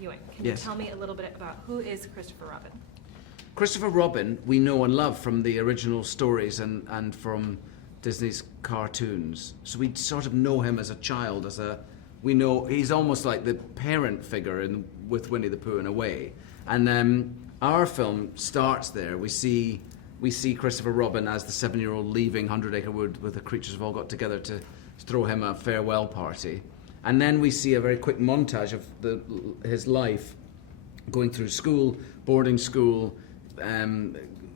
Ewan, can you tell me a little bit about who is Christopher Robin? Christopher Robin, we know and love from the original stories and from Disney's cartoons. So we sort of know him as a child, we know he's almost like the parent figure with Winnie the Pooh in a way. And our film starts there. We see Christopher Robin as the 7-year-old leaving 100 Acre Wood with the creatures have all got together to throw him a farewell party. And then we see a very quick montage of his life going through school, boarding school,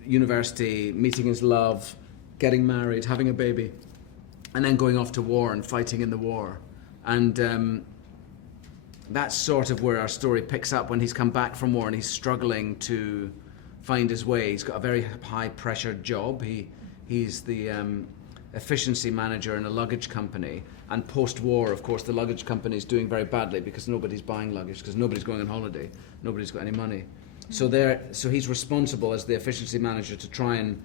university, meeting his love, getting married, having a baby, and then going off to war and fighting in the war. And that's sort of where our story picks up when he's come back from war and he's struggling to find his way. He's got a very high-pressure job. He's the efficiency manager in a luggage company. And post-war, of course, the luggage company is doing very badly because nobody's buying luggage, because nobody's going on holiday, nobody's got any money. So he's responsible as the efficiency manager to try and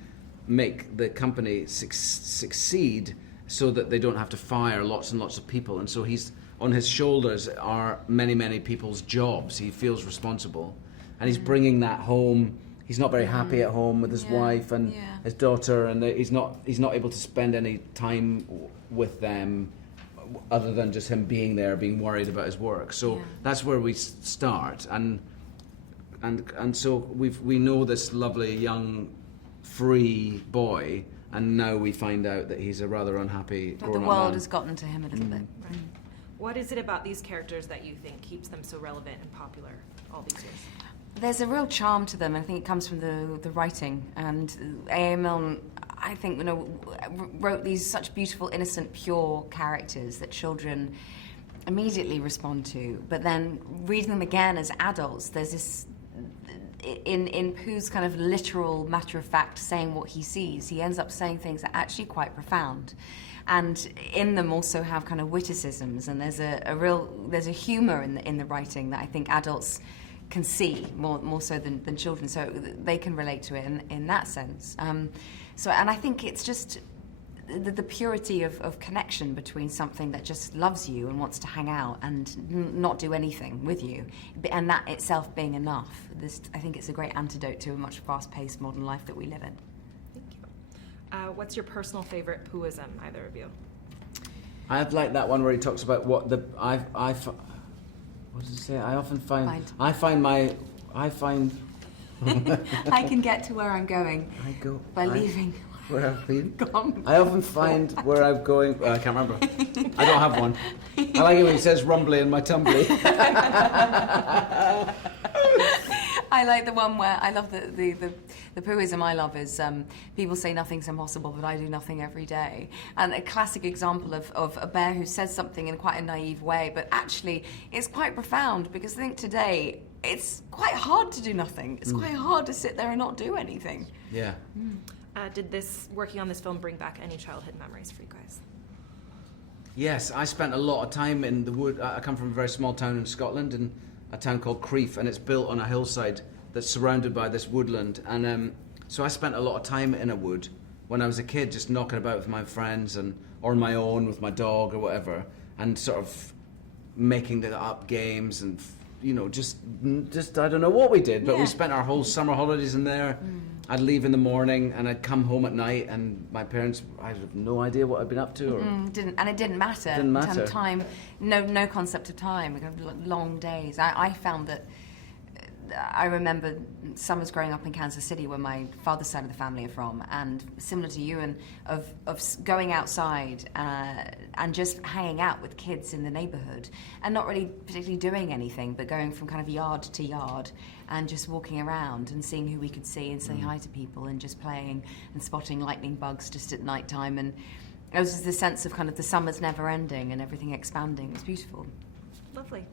make the company succeed so that they don't have to fire lots and lots of people. And so he's on his shoulders are many, many people's jobs. He feels responsible. And he's bringing that home. He's not very happy at home with his wife and his daughter, and he's not able to spend any time with them other than just him being there, being worried about his work. So that's where we start. And so we know this lovely young free boy, and now we find out that he's a rather unhappy grown-up man. The world has gotten to him a little bit. Right. What is it about these characters that you think keeps them so relevant and popular all these years? There's a real charm to them, and I think it comes from the writing. And A.A. Milne, I think, wrote these such beautiful, innocent, pure characters that children immediately respond to. But then reading them again as adults, there's this in Pooh's kind of literal, matter-of-fact saying what he sees, he ends up saying things that are actually quite profound. And in them also have kind of witticisms, and there's a humour in the writing that I think adults can see more so than children, so they can relate to it in that sense. And I think it's just the purity of connection between something that just loves you and wants to hang out and not do anything with you, and that itself being enough. I think it's a great antidote to a much fast-paced modern life that we live in. Thank you. What's your personal favourite Poohism, either of you? I like that one where he talks about what does he say? I can get to where I'm going by leaving where I've been. Gone. I often find where I'm going. I can't remember. I don't have one. I like it when he says rumbly in my tumbly. I like the one where I love the Poohism I love is people say nothing's impossible, but I do nothing every day. And a classic example of a bear who says something in quite a naive way, but actually it's quite profound, because I think today it's quite hard to do nothing. It's quite hard to sit there and not do anything. Yeah. Did working on this film bring back any childhood memories for you guys? Yes, I spent a lot of time in the wood. I come from a very small town in Scotland, in a town called Crieff, and it's built on a hillside that's surrounded by this woodland. And so I spent a lot of time in a wood when I was a kid, just knocking about with my friends or on my own with my dog or whatever, and sort of making up games and just I don't know what we did, but we spent our whole summer holidays in there. I'd leave in the morning and I'd come home at night, and my parents, I have no idea what I'd been up to. It didn't matter. Didn't matter. Time, no concept of time. Long days. I found that. I remember summers growing up in Kansas City, where my father's side of the family are from, and similar to you, and of going outside and just hanging out with kids in the neighbourhood, and not really particularly doing anything, but going from kind of yard to yard and just walking around and seeing who we could see and say hi to people, and just playing and spotting lightning bugs just at night time. And it was just the sense of kind of the summer's never ending and everything expanding. It was beautiful. Lovely.